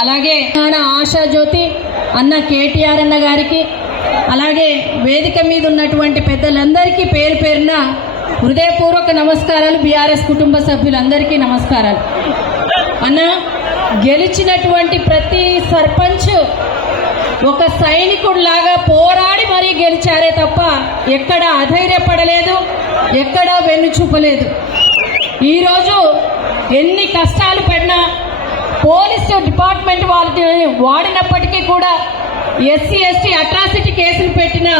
అలాగే ఆశాజ్యోతి అన్న కేటీఆర్ అన్న గారికి, అలాగే వేదిక మీద ఉన్నటువంటి పెద్దలందరికీ పేరు పేరున హృదయపూర్వక నమస్కారాలు. బీఆర్ఎస్ కుటుంబ సభ్యులందరికీ నమస్కారాలు. అన్న, గెలిచినటువంటి ప్రతి సర్పంచ్ ఒక సైనికుడిలాగా పోరాడి మరీ గెలిచారే తప్ప ఎక్కడ అధైర్యపడలేదు, ఎక్కడ వెన్ను చూపలేదు. ఈరోజు ఎన్ని కష్టాలు పడినా పోలీసు డిపార్ట్మెంట్ వాళ్ళని వాడినప్పటికీ కూడా ఎస్సీ ఎస్టీ అట్రాసిటీ కేసులు పెట్టినా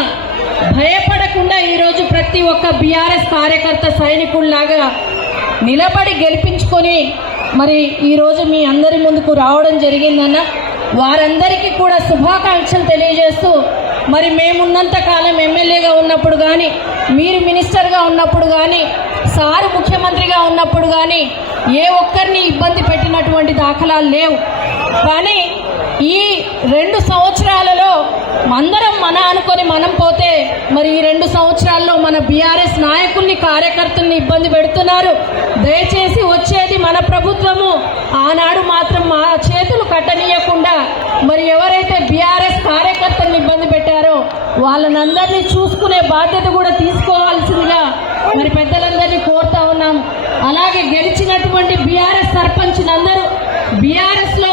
భయపడకుండా ఈరోజు ప్రతి ఒక్క బీఆర్ఎస్ కార్యకర్త సైనికుల్లాగా నిలబడి గెలిపించుకొని మరి ఈరోజు మీ అందరి ముందుకు రావడం జరిగిందన్న. వారందరికీ కూడా శుభాకాంక్షలు తెలియజేస్తూ, మరి మేమున్నంత కాలం ఎమ్మెల్యేగా ఉన్నప్పుడు కానీ, మీరు మినిస్టర్గా ఉన్నప్పుడు కానీ, సారు ముఖ్యమంత్రిగా ఉన్నప్పుడు కానీ ఏ ఒక్కరిని ఇబ్బంది పెట్టినటువంటి దాఖలాలు లేవు. కానీ ఈ 2 సంవత్సరాలలో అందరం మన అనుకొని మనం పోతే మరి ఈ 2 సంవత్సరాల్లో మన బీఆర్ఎస్ నాయకుల్ని కార్యకర్తల్ని ఇబ్బంది పెడుతున్నారు. దయచేసి వచ్చేది మన ప్రభుత్వము, ఆనాడు మాత్రం మా చేతులు కట్టనీయకుండా మరి ఎవరైతే బీఆర్ఎస్ కార్యకర్తల్ని ఇబ్బంది పెట్టారో వాళ్ళనందరినీ చూసుకునే బాధ్యత కూడా తీసుకోవాల్సిందిగా మరి పెద్దలందరినీ కోరుతా ఉన్నాం. అలాగే గెలిచినటువంటి బీఆర్ఎస్ సర్పంచ్లందరూ బీఆర్ఎస్ లో